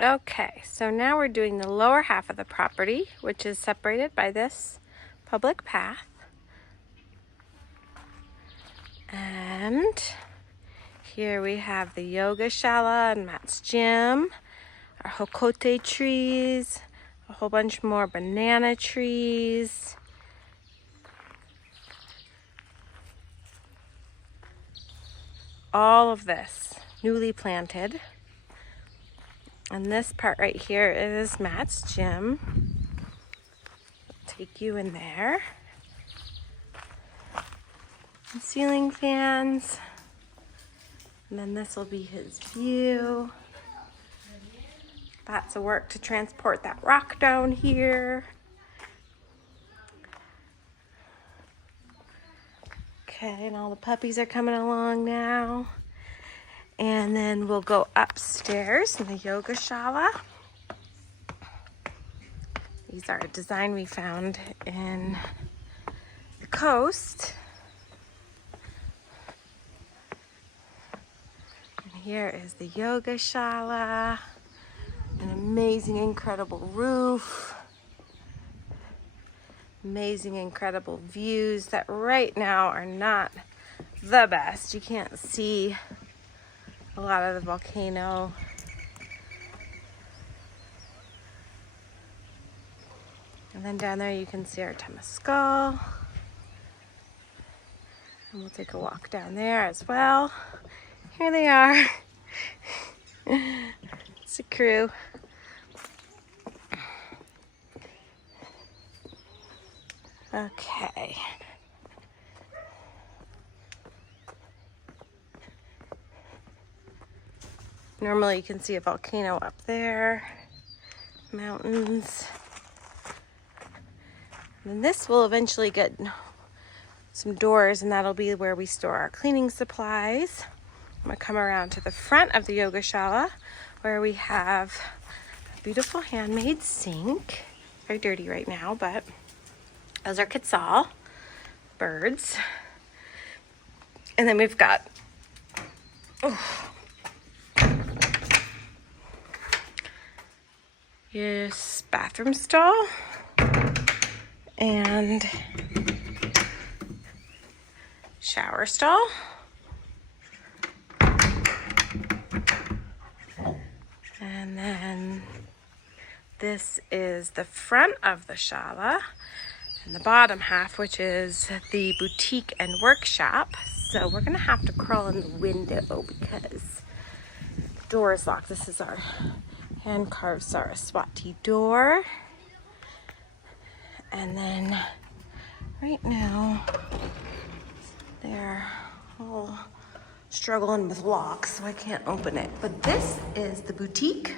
Okay, so now we're doing the lower half of the property, which is separated by this public path. And here we have the yoga shala and Matt's gym, our hokote trees, a whole bunch more banana trees. All of this newly planted. And this part right here is Matt's gym. I'll take you in there. And ceiling fans. And then this will be his view. Lots of work to transport that rock down here. Okay, and all the puppies are coming along now. And then we'll go upstairs in the yoga shala. These are a design we found in the coast. And here is the yoga shala. An amazing, incredible roof. Amazing, incredible views that right now are not the best. You can't see a lot of the volcano. And then down there you can see our Temescal. And we'll take a walk down there as well. Here they are. It's a crew. Okay. Normally you can see a volcano up there, mountains. And this will eventually get some doors, and that'll be where we store our cleaning supplies. I'm gonna come around to the front of the yoga shala where we have a beautiful handmade sink. Very dirty right now, but those are quetzal birds. And then we've got yes, bathroom stall and shower stall. And then this is the front of the shala and the bottom half, which is the boutique and workshop. So we're gonna have to crawl in the window because the door is locked. This is our hand-carved Saraswati door. And then right now they're all struggling with locks, so I can't open it. But this is the boutique.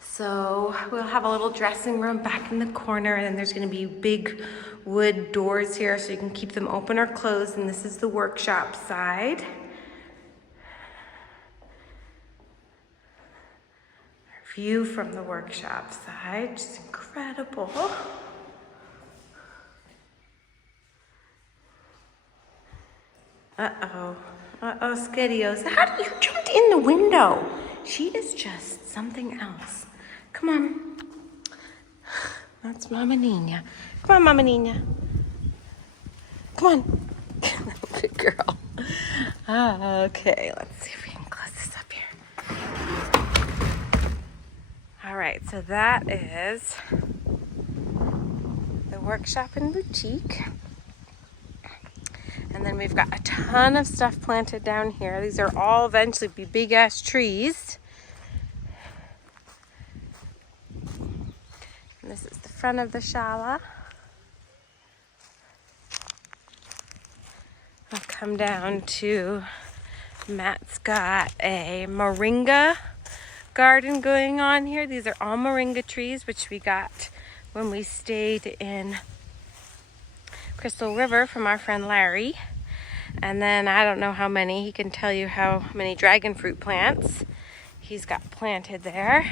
So we'll have a little dressing room back in the corner, and then there's gonna be big wood doors here so you can keep them open or closed. And this is the workshop side. Our view from the workshop side, just incredible. Uh-oh, Skiddios. How do you jumped in the window? She is just something else. Come on. That's Mama Nina. Come on, Mama Nina. Come on. Good girl. Okay, let's see if we can close this up here. All right, so that is the workshop and boutique. And then we've got a ton of stuff planted down here. These are all eventually be big ass trees. And this is the front of the shala. I'll come down to Matt's got a moringa garden going on here. These are all moringa trees, which we got when we stayed in Crystal River from our friend Larry. And then I don't know how many, he can tell you how many dragon fruit plants he's got planted there.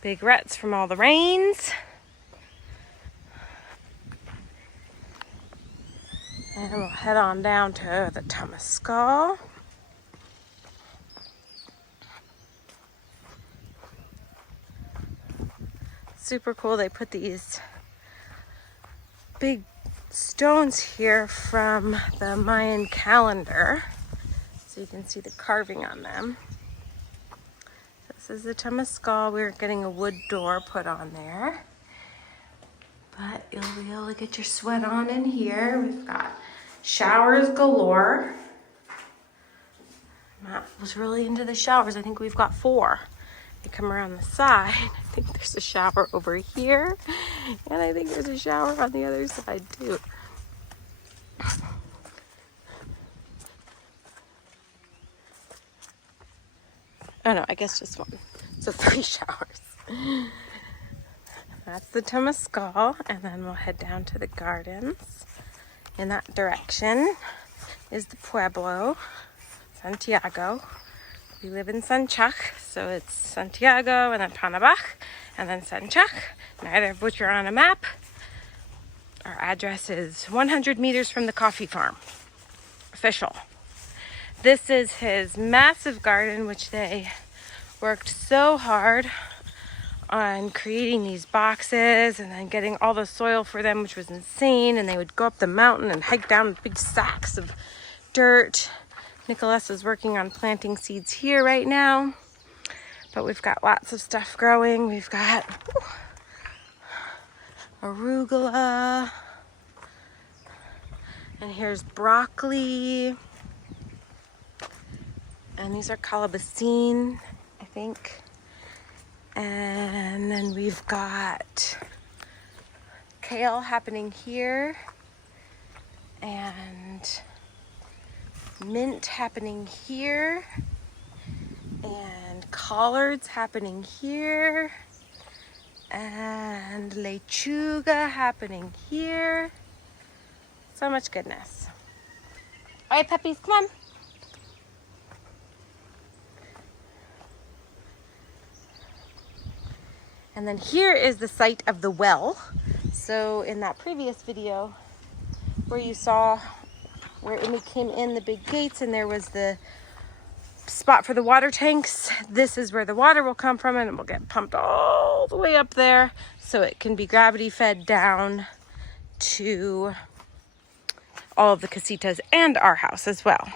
Big ruts from all the rains. And we'll head on down to the Temescal. Super cool. They put these big stones here from the Mayan calendar, so you can see the carving on them. This is the Temescal. We're getting a wood door put on there, but you'll be able to get your sweat on in here. We've got showers galore. Matt was really into the showers. I think we've got 4. You come around the side, I think there's a shower over here, and I think there's a shower on the other side too. Oh no, I guess just 1. So 3 showers. That's the Temescal, and then we'll head down to the gardens. In that direction is the Pueblo, Santiago. We live in Sanchak, so it's Santiago and then Panabach and then Sanchak, neither of which are on a map. Our address is 100 meters from the coffee farm. Official. This is his massive garden, which they worked so hard on creating these boxes and then getting all the soil for them, which was insane. And they would go up the mountain and hike down with big sacks of dirt. Nicholas is working on planting seeds here right now, but we've got lots of stuff growing. We've got arugula, and here's broccoli, and these are calabacine, I think. And then we've got kale happening here, and mint happening here, and collards happening here, and lechuga happening here. So much goodness. All right, puppies, come on. And then here is the site of the well. So in that previous video where you saw where we came in the big gates and there was the spot for the water tanks, this is where the water will come from, and it will get pumped all the way up there so it can be gravity fed down to all of the casitas and our house as well.